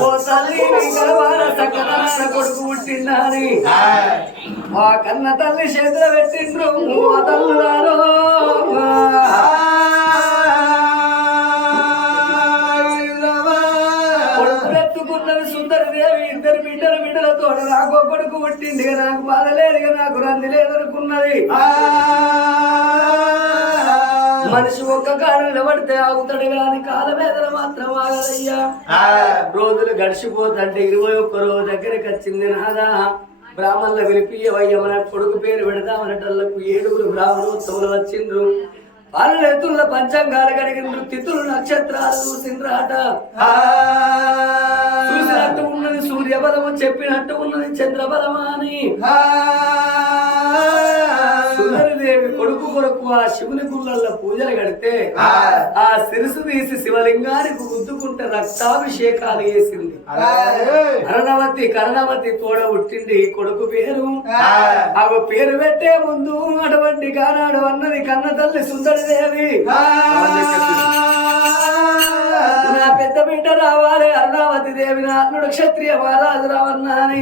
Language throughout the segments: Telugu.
ఓ తల్లి గర్భాన సకలాన కొడుకు పుట్టిందని. ఆ కన్న తల్లి చేతులు పెట్టిండ్రు ఆ తల్లులారో కొడుకునెత్తుకున్నది సుందరి దేవి ఇద్దరు బిడ్డల బిడ్డలతో నాకు కొడుకు పుట్టింది నాకు బాధ లేదు నాకు రంది లేదనుకున్నది. మనిషి ఒక్క కాడు నిలబడితే ఆగుతాడు కానీ కాలవేదన మాత్రం ఆగదయ్యా. రోజులు గడిచిపోతుంటే ఇరవై ఒక్క రోజు దగ్గరికి వచ్చింది నాదా. బ్రాహ్మణుల పిలిపియవయ్య మన కొడుకు పేరు పెడదామనటల్లకు ఏడుగురు బ్రాహ్మణోత్సవులు వచ్చిండ్రు. వాళ్ళు ఎత్తుల పంచాంగాలు కడిగిండ్రు తిథులు నక్షత్రాలు చూసిండ్రాట చూసినట్టు ఉన్నది సూర్యబలము చెప్పినట్టు ఉన్నది చంద్రబలమా అని. కొడుకు కొడుకు ఆ శివుని గుళ్ళల్లో పూజలు కడితే ఆ. శిరసు తీసి శివలింగానికి గుద్దుకుంటే రక్తాభిషేకాలు చేసింది. కరణవతి కరణవతి తోడ పుట్టింది కొడుకు పేరు. ఆ. పేరు పెట్టే ముందు అటువంటి కానాడు అన్నది కన్న తల్లి సుందరదేవి. నా పెద్ద బిడ్డ రావాలి అరుణావతి దేవి నా అల్లుడు క్షత్రియ మహారాజు రావన్నా అని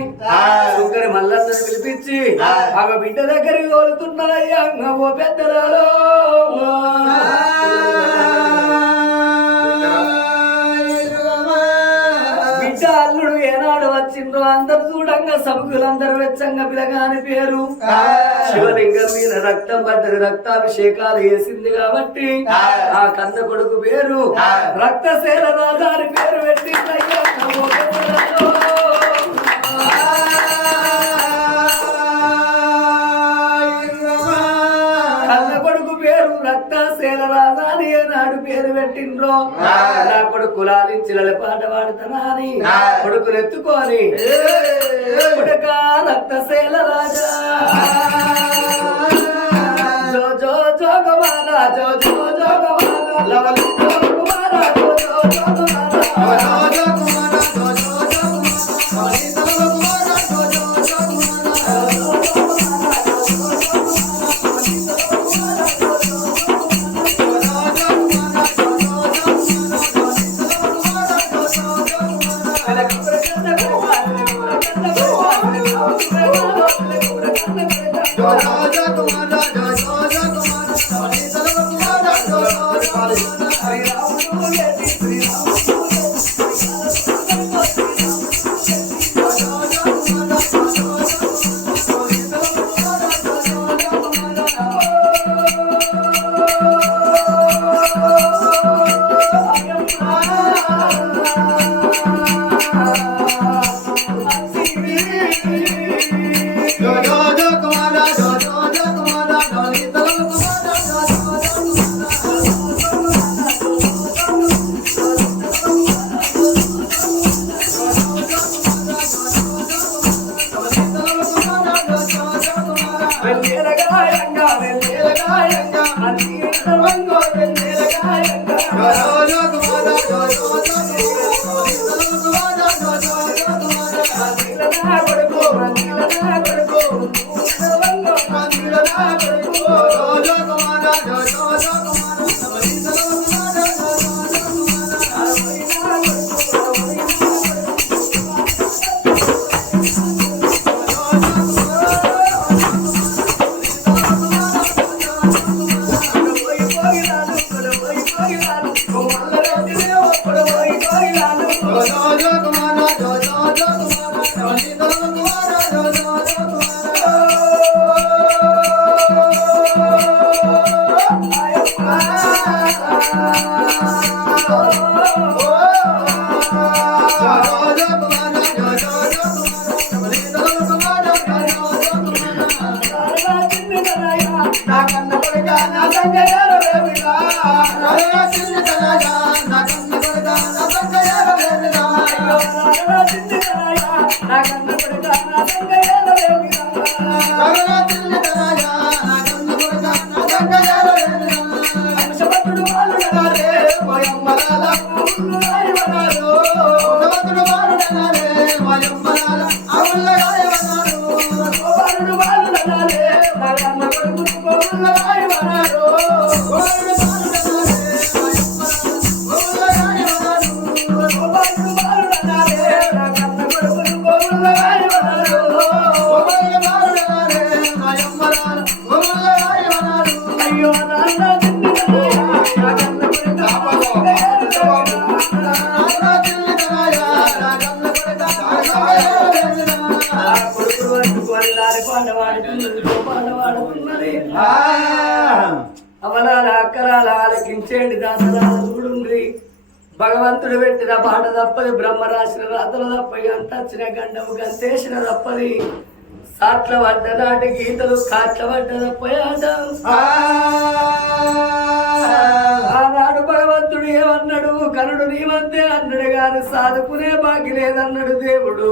శంకరి మల్లన్నని పిలిపించి ఆమె బిడ్డ దగ్గరికి తోలుతున్నదయ్యా ఓ పెద్దరాలో బిడ్డ అల్లుడు ఏనాడు వచ్చిందో అందరు చూడంగా సభకులందరూ వెచ్చంగా పిలగాని పేరు. శివలింగం మీద రక్తం పడ్డది రక్తాభిషేకాలు వేసింది కాబట్టి ఆ కంద కొడుకు పేరు రక్తశేల రాజాని పేరు పెట్టి రాజా అని ఏనాడు పేరు పెట్టిండ్రో? నా. కొడుకు లాలించిన పాట పాడుతానా అని కొడుకును ఎత్తుకొని కొడుక రక్తశేల రాజా. జో జో జోగమాన జో జో జోగమాన లవలి జోగమాన జో జో జోగమాన నా తప్పది బ్రహ్మ రాసిన రాతలు తప్పది అంత వచ్చిన గండము గంతేసిన తప్పది. సాట్ల పడ్డ నాటి గీతలు కాట్ల పడ్డ ఆనాడు భగవంతుడు ఏమన్నాడు? కనుడు నీవంతే అన్నాడు గాని సాదుకునే బాకి లేదన్నాడు దేవుడు.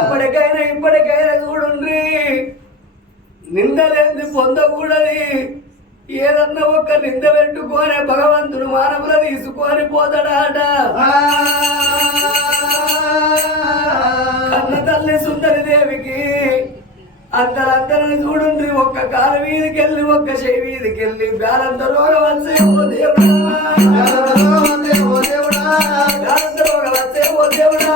ఇప్పటికైనా ఇప్పటికైనా చూడుండ్రి. నిందలేంది పొందకూడది ఏదన్నా ఒక్క నింద పెట్టుకోనే భగవంతుడు మానవుల తీసుకొని పోతాడాట. కన్న తల్లి సుందరి దేవికి అందరందరిని చూడుండ్రి ఒక్క కాల వీధికి వెళ్ళి ఒక్క చెయ్యి వీధికి వెళ్ళి బ్యాలంత రోగం వచ్చే ఓ దేవుడా. రోగం వచ్చే ఓ దేవుడా.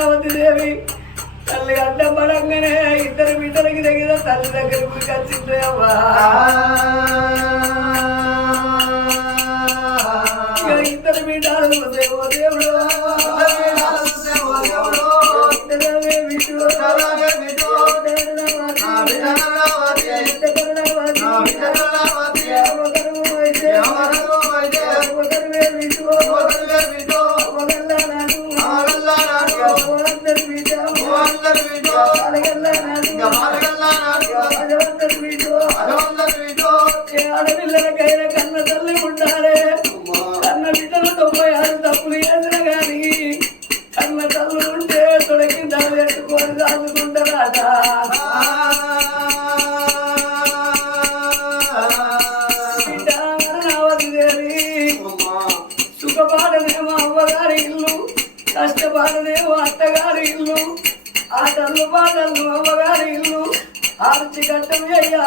కరుణావతి దేవి. తల్లి అడ్డం పడంగానే ఇద్దరు బిడ్డలకి దగ్గర తల్లి దగ్గరికి అమ్మా ఇక ఇద్దరు బిడ్డలు చూసే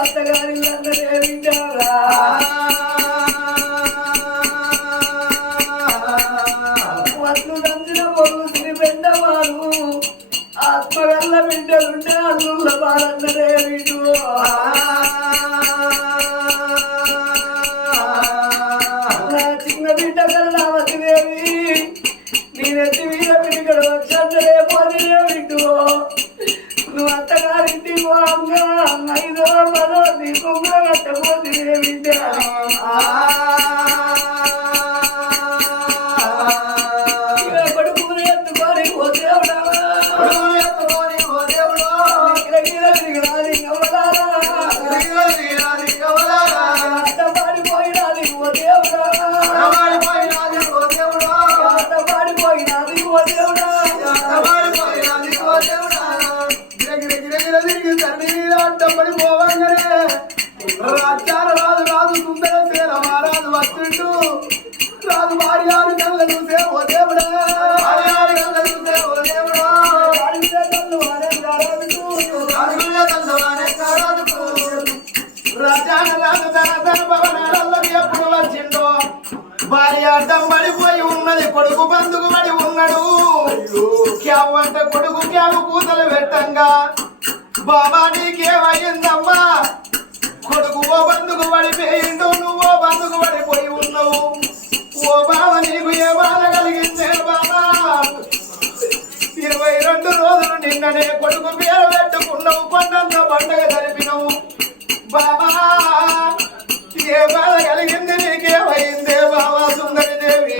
అత్తగారి వింటారా వడ్లు దంచిన పొరుగు పెద్దవారు ఆత్మగల్ల బిడ్డలుంటే అల్లుళ్ళ బాలన్నదే దీపంగా కట్టబోతే పెట్టంగా బాబా నీకేమైందమ్మా? కొడుకు ఓ బందుకు పడిపోయిండు నువ్వు ఓ బందుకు పడిపోయి ఉన్నావు. ఓ బావ నీకు ఏ బాధ కలిగిందే బాబా? ఇరవై రెండు రోజులు నిన్ననే కొడుకు పేరు పెట్టుకున్నావు పండంత పండగ జరిపినవు. బాబా ఏ బాధ కలిగింది నీకేమైందే బాబా సుందరి దేవి?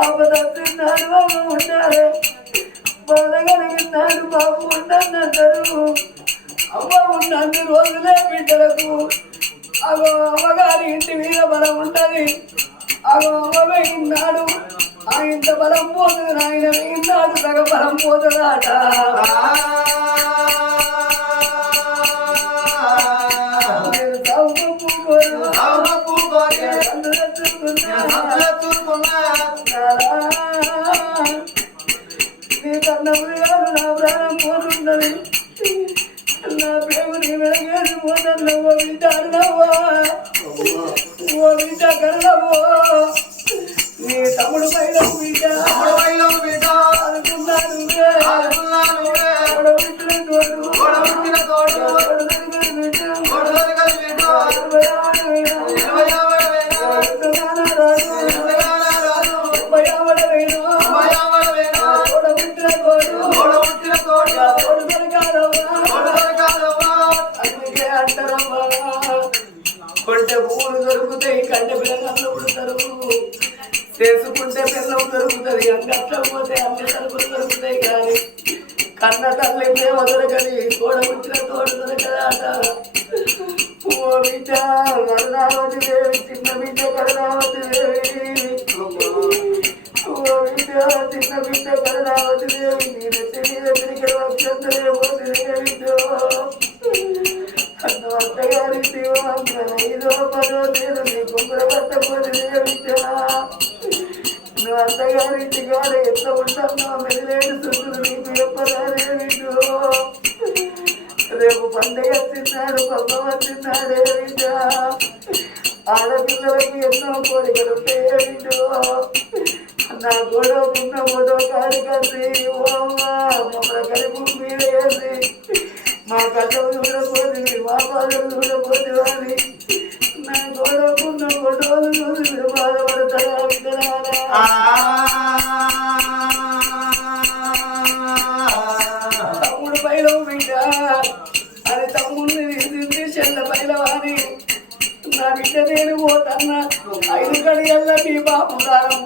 ఆపద తిన్నాడు బాబు ఉన్నారు. బాధ కలిగినాడు బాబు ఉండన్నారు అవ్వ ఉన్నన్ని రోజులే బిడ్డలకు. అగో అమ్మగారి ఇంటి మీద బలం ఉంటది. అగో అమ్మ వేయినాడు ఆ ఇంత బలం పోతుంది నాయన ఇన్నాడు సగ బలం పోతుందాట. నీ కన్నప్పుడు కాదు నా ప్రాణం పోతున్నది నా ప్రేమ నీ వెనకేసి పోతున్నా ఓ బిడ్డ అన్నవ్వా ఓ బిడ్డ కన్నవ్వో నీ తమ్ముడు పైన బిడ్డ అనుకున్నాను గొడవెట్టిన తోడు గొడవలు ఉంటానో సుఖులు నీకు చెప్పదారే విడు రేపు పండగ వచ్చినాడు పబ్బ వచ్చినాడే విద్యా ఆడపిల్లలకి ఎన్నో కోరికలు ఉంటాయి. విడు నా గొడవకున్న గొడవ కాదు కలిసి ఓమ్మా మమ్మల్ని కలిపి మీరేసి మా కళ్ళం చూడబోతుంది మా బాధలు చూడబోతుంది అని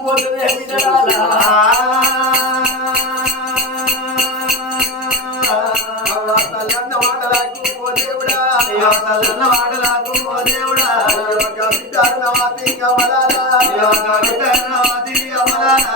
పోతుంది బిడ్డలారా తల్లన్న మాటలకు ఓ దేవుడా. తల్లన్న మాటలకు ఓ దేవుడా. కవితారనవాతి కమలాలా కవితారనవాతి కమలాలా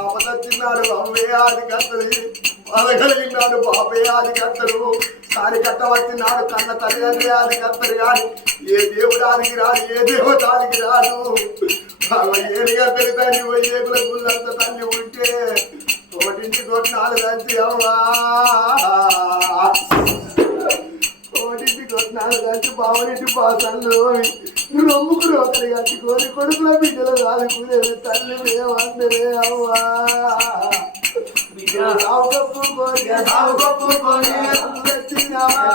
ఆపదొచ్చినాడు అమ్మే ఆది కత్తది బాబే ఆది సారి కట్టవచ్చినాడు కన్న తల్లి ఆది కాని ఏ దేవుడు ఆదికి రాడు ఏ దేవత ఆదికి రాడు ఏరిగా ఏడుగా తల్లి ఏకుల గుళ్ళంత తల్లి ఉంటే తోటించి తోటి నాలుగు అంతే అవ్వా కోటింటి కొట్టినాలు కంచి బావనింటి పాసంలో రొమ్ముకు రోకలి కంచి కోరి కొడుకుల బిడ్డలు రాదుకునేది తల్లి మేమందరే అవ్వా. సావు కప్పు కోరి సావు కప్పు కోరి వచ్చినావా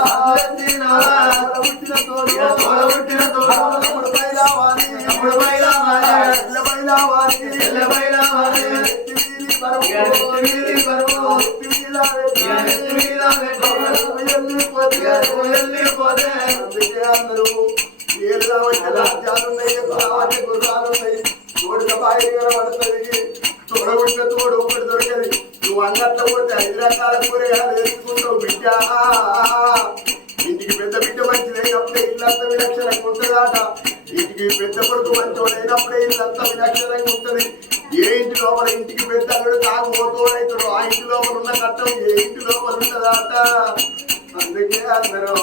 వెళ్ళిపోతే అందుకే అందరూ ఏళ్ళ వచ్చే రాజ్యాలు ఉన్నాయి రాజు గుర్రాలు ఉన్నాయి. తోడుక బాయి పడుతుంది. తోడబుట్టిన తోడు ఒకటి దొరకది. నువ్వు అన్నట్ల పోతే ఐదు రకాల కూరగాయలు వేసుకుంటావు బిడ్డ. ఇంటికి పెద్ద బిడ్డ మంచిదైనప్పుడే ఇల్లంతా విలక్షణంగా ఉంటుందట. ఇంటికి పెద్ద కొడుకు మంచోడైనప్పుడే ఇల్లంతా విలక్షణంగా ఉంటుంది. ఏ ఇంటి లోపల ఇంటికి పెద్ద అల్లుడు తాగుబోతోడైతాడు ఆ ఇంటి లోపల ఉన్న కట్టం ఏ ఇంటి లోపల ఉన్నదట. అందుకే అందరూ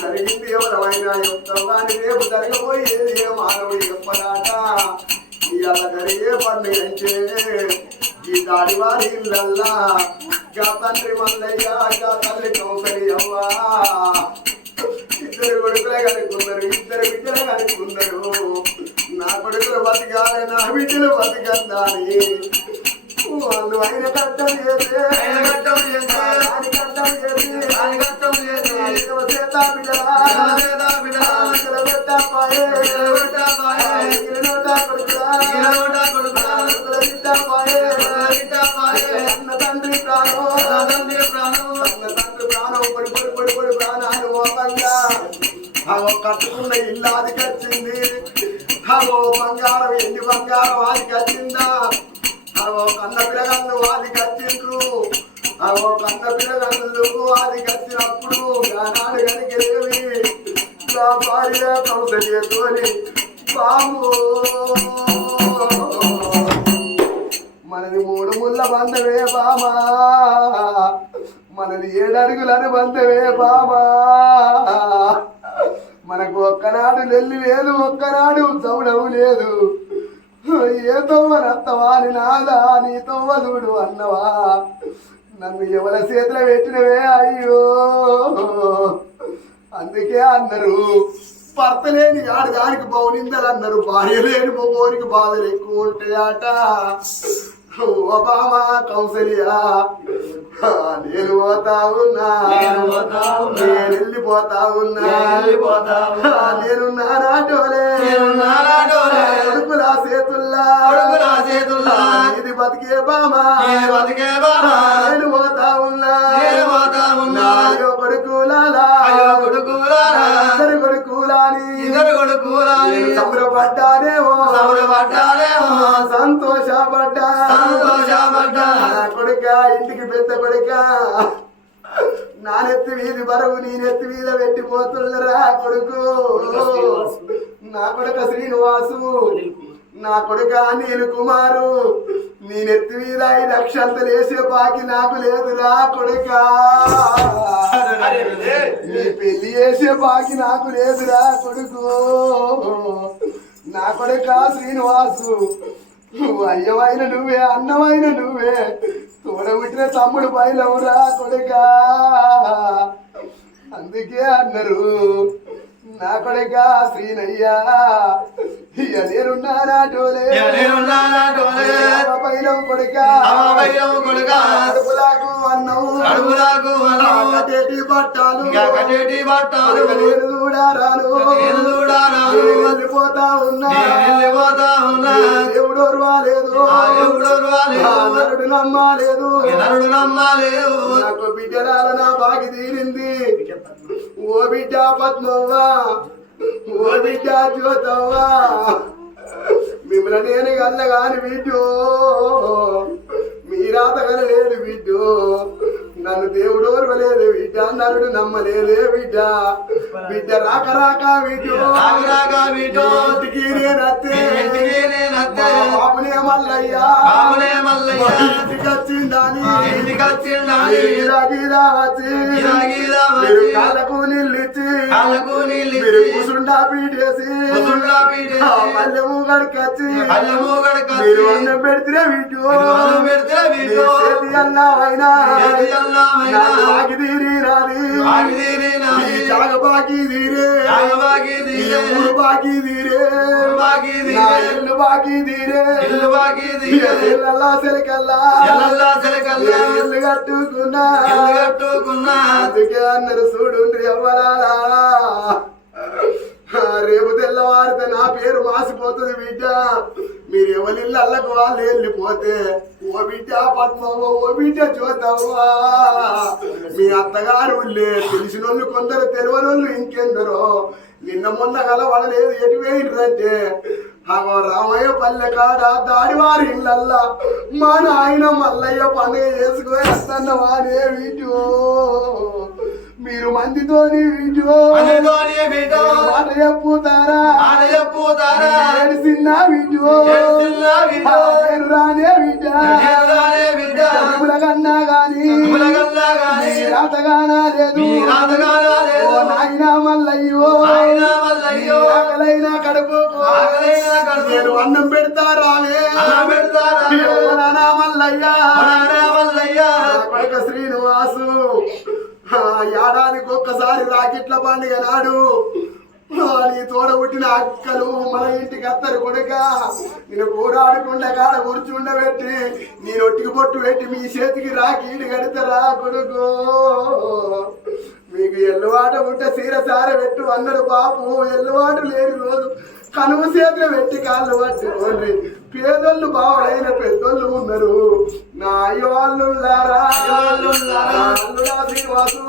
జరిగింది ఎవరమైనా చెప్తాం రేపు జరగబోయేది ఏ మానవు చెప్పడాట ఇవాళ జరిగే పండుగ అంటే ఈ దాడి వారి ఇళ్ళల్లా గా తండ్రి మల్లయ్య గా తల్లి కౌసరి అవ్వా. ఇద్దరు కొడుకులే కనుక్కున్నారు ఇద్దరు బిడ్డలే కనుక్కున్నారు. నా కొడుకులు బతికాలి నా బిడ్డలు బతికందాని వాళ్ళు ఆయన కట్టం చేస్తే ఆయన కట్టం ఆయన చేసి. ఆయన కట్టం చేసి. చేత బిడ్డలా చేత బిడ్డలా నిలబెట్టపాయే నిలబెట్టపాయే గిరినోట కొడుకులా గిరినోట కొడుకులా నిలబెట్టపాయే నిలబెట్టపాయే అన్న తండ్రి ప్రాణం. అన్న తండ్రి ప్రాణం. అన్న తండ్రి ప్రాణం. పడి పడి పడి పడి ప్రాణాలు ఓపంగా అవో కట్టుకున్న ఇల్లు ఆదికి వచ్చింది. అవో బంగారం ఎన్ని బంగారం ఆదికి వచ్చిందా? అవో కన్న పిల్లగాళ్ళు ఆదికి కట్టిండ్రు. అవో కన్న పిల్లగాళ్ళు ఆదికి వచ్చినప్పుడు ఆనాడు కనికేవి నా భార్య కౌసల్యతోని బాబు! మనది మూడు ముళ్ళ బంధవే బామా మనది ఏడరుగులని బంధవే బామా మనకు ఒక్కనాడు నెల్లి లేదు ఒక్కనాడు చౌడవు లేదు. ఏ తవ్వ నత్తవా అని నాదా నీ తవ్వ చూడు అన్నవా? నన్ను ఎవరి చేతిలో పెట్టినవే అయ్యో? అందుకే అన్నారు భర్త లేని ఆడు దానికి బౌనిందలు అన్నారు భార్య లేని బోనికి బాధలు ఎక్కువ ఉంటాయట. ఓ బామా కౌసల్యా నేను పోతా ఉన్నా నేను పోతా ఉన్నా. నేను వెళ్ళిపోతా ఉన్నా. నేను నానాటోలే. కొడుకులా చేతుల్లా. ఇది బతికే బామా బతికే బామా. నేను పోతా ఉన్నా నేను పోతా ఉన్నా. అయ్యో కొడుకులాలా అయ్యో కొడుకులారా. ఇద్దరు కొడుకులాని ఇద్దరు కొడుకులాని. సంబరపడ్డానేమో బావులు పడ్డాలేమో సంతోషపడ్డా కొడుక ఇంటికి పెద్ద కొడుక. నా నెత్తి వీధి బరువు నీ నెత్తి మీద పెట్టిపోతుండరా కొడుకు? నా కొడుక శ్రీనివాసు. నా కొడుక నీలు కుమారు. నీ నెత్తి మీద ఐదు అక్షంతలు వేసే బాకి నాకు లేదురా కొడుక. నీ పెళ్ళి చేసే బాకి నాకు లేదురా కొడుకు. నా కొడుక శ్రీనివాసు. నువ్వు అయ్యవైన నువ్వే అన్నమైన నువ్వే తోడబుట్టిన తమ్ముడు బయలవురా కొడుక అందుకే అన్నారు నా కొడుక శ్రీనయ్యా ఇక ఇక నేనున్నానా టోలే. బయలవు కొడుక కొడుకా. అడుగులాకు అన్నవు అడుగులకు అన్నవు. కట్టేటి బట్టాలు ఇంకా కట్టేటి బట్టాలు. నేను కూడా రాను నేను కూడా రాను. నేను వెళ్ళిపోతా ఉన్నా నేను వెళ్ళిపోతా ఉన్నా. రాలేదు. నరుడు నమ్మలేదు నరుడు నమ్మలేదు నాకు బిడ్డరాల నా బాగి తీరింది. ఓ బిడ్డ పద్మవ్వా ఓ బిడ్డ జ్యోతవ్వా. మిమ్మల్ని నేను గల్లగాని బిడ్డు మీరాత లేదు బిడ్డు నన్ను దేవుడు ఓర్వలేదు బిడ్డ నరుడు నమ్మలేదే బిడ్డ బిడ్డ రాక రాక బిడ్డు రాక బిడ్డు. మల్లయ్యా బాబునే మల్లయ్య. ఇంటికి వచ్చిందని ఇంటికి వచ్చిండాలి. గీరా గీరా వచ్చి గీరా గీరా వచ్చి. మీరు కాళ్ళకు నీళ్ళిచ్చి కాళ్ళకు నీళ్ళిచ్చి. మీరు కుసుండా పీటేసి కుసుండా పీటేసి. ఆ పల్లెము గడకొచ్చి. మీరు అన్నం పెడితే. నాకు బాకి తీరి. ఈ జాగ బాకి తీరే. ఊరు బాకి తీరే. ఇల్లు బాకి తీరే. ఇల్లు బాకి తీరే. ఇల్లల్లా సెలకల్లా. ఇల్లు కట్టుకున్నా. కట్టుకున్నా. అందుకే అన్నారు చూడుండ్రి అవ్వరాలా రేపు తెల్లవారితే నా పేరు మాసిపోతుంది బిడ్డ. మీరు ఎవరిల్లు అల్లకు వాళ్ళు వెళ్ళిపోతే ఓ బిడ్డ పద్మవ్వ ఓ బిడ్డ చూద్దావా మీ అత్తగారు లే తెలిసిన వాళ్ళు కొందరు తెలియని ఇంకెందరో. నిన్న మొన్న కలవడలేదు ఎటు వేయంటే అగో రామయ్య పల్లె కాడ దాడివారి ఇళ్ళల్లా. మా నాయన మల్లయ్య పండుగ చేసుకొని వస్తున్నవారే వీటో మీరు మందితోని వీటో అందుతోనే బిడ్డ. మాట చెప్పుతారా మాట చెప్పుతారా. ఏడిసిన్న వీటో ఏడిసిన్న వీటో. నేను రానే వీట చేస్తానే బిడ్డ. కన్నా గాని కులగల్లా గాని. మీ రాతగానా లేదు నాయనా మల్లయ్యో. ఆకలైన. నేను అన్నం మల్లయ్య శ్రీనివాసు ఏడాదికి ఒక్కసారి రాకెట్ల పండుగ నాడు నీ తోడ పుట్టిన అక్కలు మన ఇంటికి అత్తరు కొడుక. నేను కూడాడకుండా కాడ కూర్చుండబెట్టి నేను ఒట్టికి పొట్టు పెట్టి మీ చేతికి రాకీడు కడతారా కొడుకు? మీకు ఎల్లువాట ఉంటే సీర సార పెట్టు అన్నాడు పాపు ఎల్లువాటు లేని రోజు కనుమ చేతులు పెట్టి కాళ్ళు పట్టుకోండి పేదోళ్ళు బావడైన పెద్దోళ్ళు ఉన్నారు నా అల్లుడా శ్రీనివాసు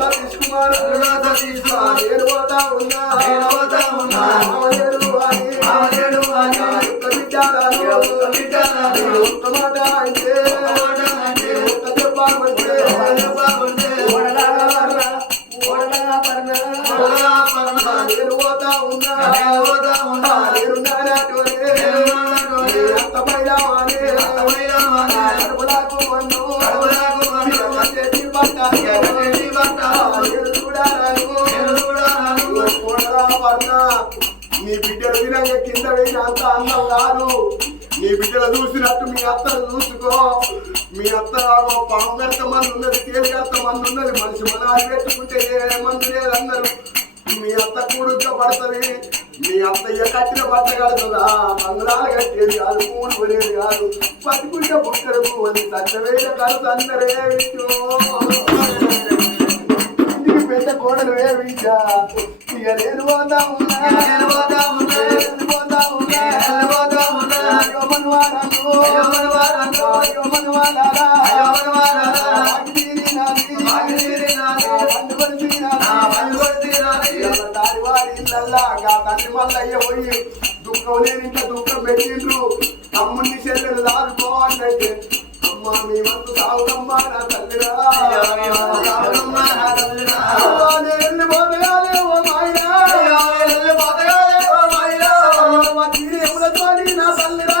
సతీష్ కుమార్ నేను పోతా ఉన్నా. నీ బిడ్డలు తినగా కింద వేసి అంత అందం కాదు. నీ బిడ్డలు చూసినట్టు మీ అత్తను చూసుకో. మీ అత్త పాము మంది ఉన్నది తేలి గడత మంది ఉన్నది. మనిషి మన పెట్టుకుంటే ఏ మంది లేదన్నారు. మీ అత్త కూడుగా పడుతుంది. మీ అత్తయ్య కట్టిన బట్ట కడుతుందా? మంగళాలు కట్టేది కాదు పూలు కొనేది కాదు. పట్టుకుంటే బుక్కడు పువ్వు సత్యవేద కడుతు అందరే ఇంటికి పెద్ద కోడలు ఏ విద్య ఇక నేను పోతా ఉన్నా. నేను పోతా ఉన్నా. నేను పోతా ఉన్నా. నేను పోతా ఉన్నా. వచ్చిందల్లా ఆ తల్లి పోయి దుఃఖం లేని ఇంకా దుఃఖం పెట్టిండ్రు. తమ్ముని చెల్లెలు దారుకోవాలంటే అమ్మా నీ వంతు సాగుదమ్మా నా తల్లిరా. సాగుదమ్మా నా తల్లిరా. నా తల్లిరా.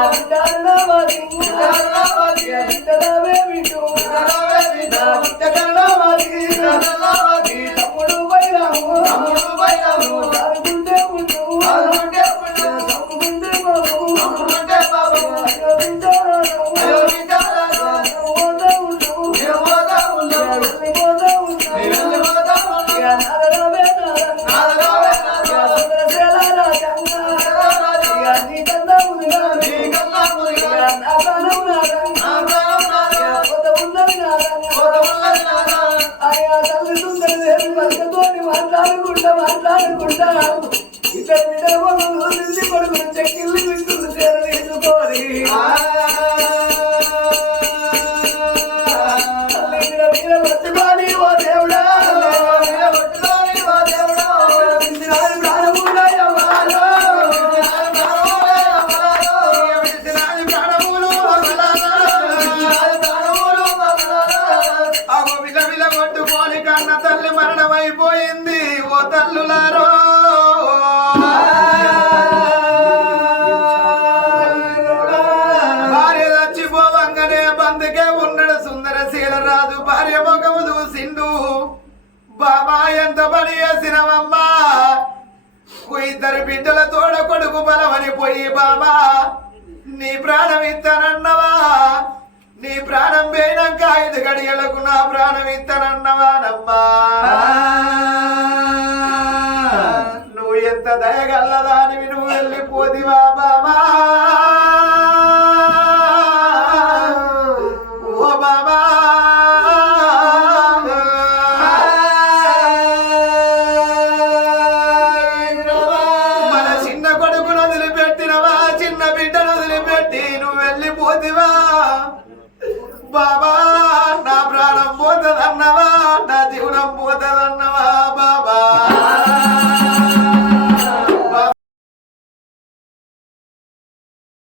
Thank you. అనుకుంటా ఇద్దరు ఇద్దరు కొడుకులు చెక్కి బాబా ఎంత పని చేసినవమ్మా ఇద్దరు బిడ్డల తోడ కొడుకు బలమని పోయి బాబా నీ ప్రాణం ఇస్తానన్నవా నీ ప్రాణం పోయినాక ఐదు గడియలకు నా ప్రాణం ఇస్తానన్నవా నమ్మా? నువ్వు ఎంత దయగలదా అని నువ్వు వెళ్ళిపోదివా బాబా? ఓ బాబా!